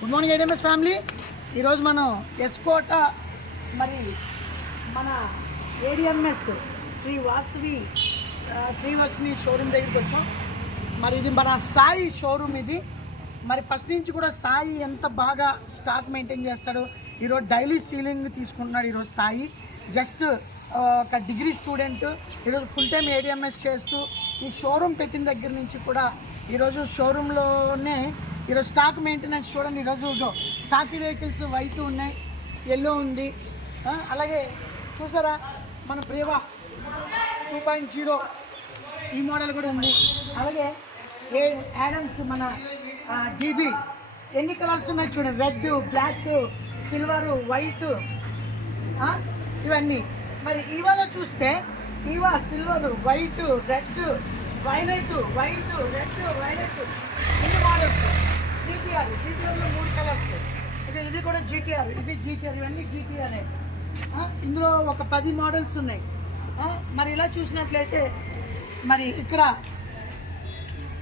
Good morning ADMS family. ఈరోజు మనం ఎస్కోట మరి మన ఏడిఎంఎస్ శ్రీవాసవి షోరూమ్ దగ్గరికి వచ్చాం. మరి ఇది మన సాయి షోరూమ్. ఇది మరి ఫస్ట్ నుంచి కూడా సాయి ఎంత బాగా స్టాక్ మెయింటైన్ చేస్తాడు. ఈరోజు డైలీ సీలింగ్ తీసుకుంటున్నాడు. ఈరోజు సాయి జస్ట్ ఒక డిగ్రీ స్టూడెంట్, ఈరోజు ఫుల్ టైం ఏడిఎంఎస్ చేస్తూ ఈ షోరూమ్ పెట్టిన దగ్గర నుంచి కూడా ఈరోజు షోరూంలోనే ఈరోజు స్టాక్ మెయింటెనెన్స్ చూడండి. ఈరోజు సాతి వెహికల్స్ వైట్ ఉన్నాయి, ఎల్లో ఉంది. అలాగే చూసారా మన ప్రేవా 2.0 ఈ మోడల్ కూడా ఉంది. అలాగే యాడమ్స్ మన జీబీ ఎన్ని కలర్స్ ఉన్నాయి చూడండి. రెడ్, బ్లాక్, సిల్వరు, వైట్ ఇవన్నీ. మరి ఈవాలో చూస్తే Eva silver, white, red, violet, white, red, violet ఇన్ని మోడల్స్. జీటీఆర్లో 3 కలర్స్. ఇది కూడా జీటీఆర్, ఇది జీటీఆర్, ఇవన్నీ జీటీఆర్ఏ. ఇందులో ఒక 10 మోడల్స్ ఉన్నాయి. మరి ఇలా చూసినట్లయితే మరి ఇక్కడ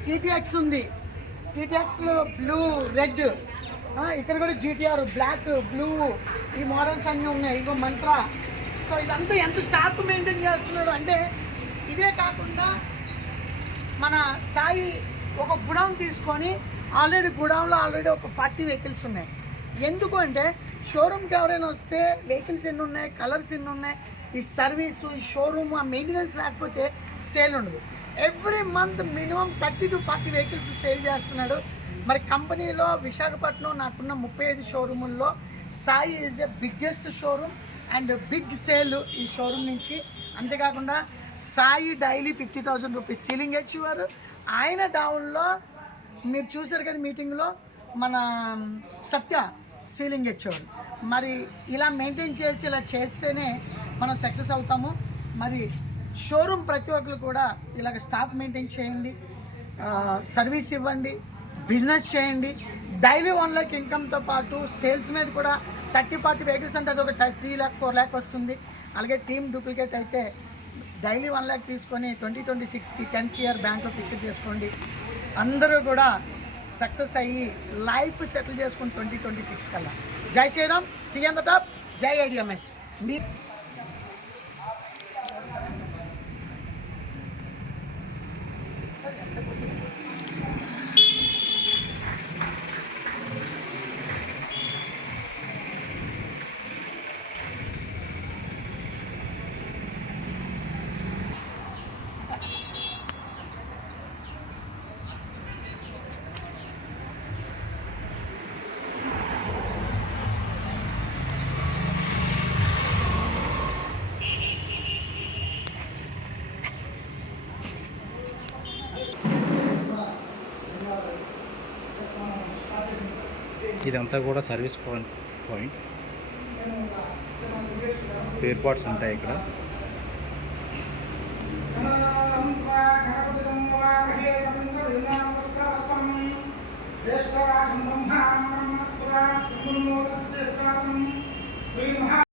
టీటీఎక్స్ ఉంది. టీటీఎక్స్లో బ్లూ, రెడ్, ఇక్కడ కూడా జీటీఆర్, బ్లాక్, బ్లూ ఈ మోడల్స్ అన్నీ ఉన్నాయి. ఇంకో మంత్రా. సో ఇదంతా ఎంత స్టాక్ మెయింటైన్ చేస్తున్నాడు అంటే, ఇదే కాకుండా మన సాయి ఒక గుడౌన్ తీసుకొని గుడౌన్లో ఆల్రెడీ ఒక 40 వెహికల్స్ ఉన్నాయి. ఎందుకు అంటే షోరూమ్కి ఎవరైనా వస్తే వెహికల్స్ ఎన్ని ఉన్నాయి, కలర్స్ ఎన్ని ఉన్నాయి, ఈ సర్వీసు, ఈ షోరూమ్, ఆ మెయింటెనెన్స్ లేకపోతే సేల్ ఉండదు. Every month minimum 30 to 40 vehicles sale చేస్తున్నాడు. మరి కంపెనీలో విశాఖపట్నం నాకున్న 35 షోరూముల్లో Sai is a biggest showroom and big sale ఈ షోరూమ్ నుంచి. అంతేకాకుండా సాయి డైలీ 50,000 రూపీస్ సీలింగ్ ఇచ్చేవారు. ఆయన డౌన్లో మీరు చూసారు కదా మీటింగ్లో, మన సత్య సీలింగ్ ఇచ్చేవారు. మరి ఇలా మెయింటైన్ చేసి ఇలా చేస్తేనే మనం సక్సెస్ అవుతాము. మరి షోరూమ్ ప్రతి ఒక్కరు కూడా ఇలాగ స్టాక్ మెయింటైన్ చేయండి, సర్వీస్ ఇవ్వండి, బిజినెస్ చేయండి. డైలీ 1 lakh ఇన్కమ్తో పాటు సేల్స్ మీద కూడా 30-40 వెహికల్స్ అంటే అది ఒక 3 lakh 4 lakh వస్తుంది. అలాగే టీమ్ డూప్లికేట్ అయితే డైలీ 1 lakh తీసుకొని 2026కి 10 CR బ్యాంక్లో ఫిక్స్ చేసుకోండి. అందరూ కూడా సక్సెస్ అయ్యి లైఫ్ సెటిల్ చేసుకుని 2026 కల్లా. జై శ్రీరామ్, సీఎం ద టాప్, జై ఏడిఎంఎస్. మీ ఇదంతా కూడా సర్వీస్ పాయింట్. స్పేర్ పార్ట్స్ ఉంటాయి ఇక్కడ.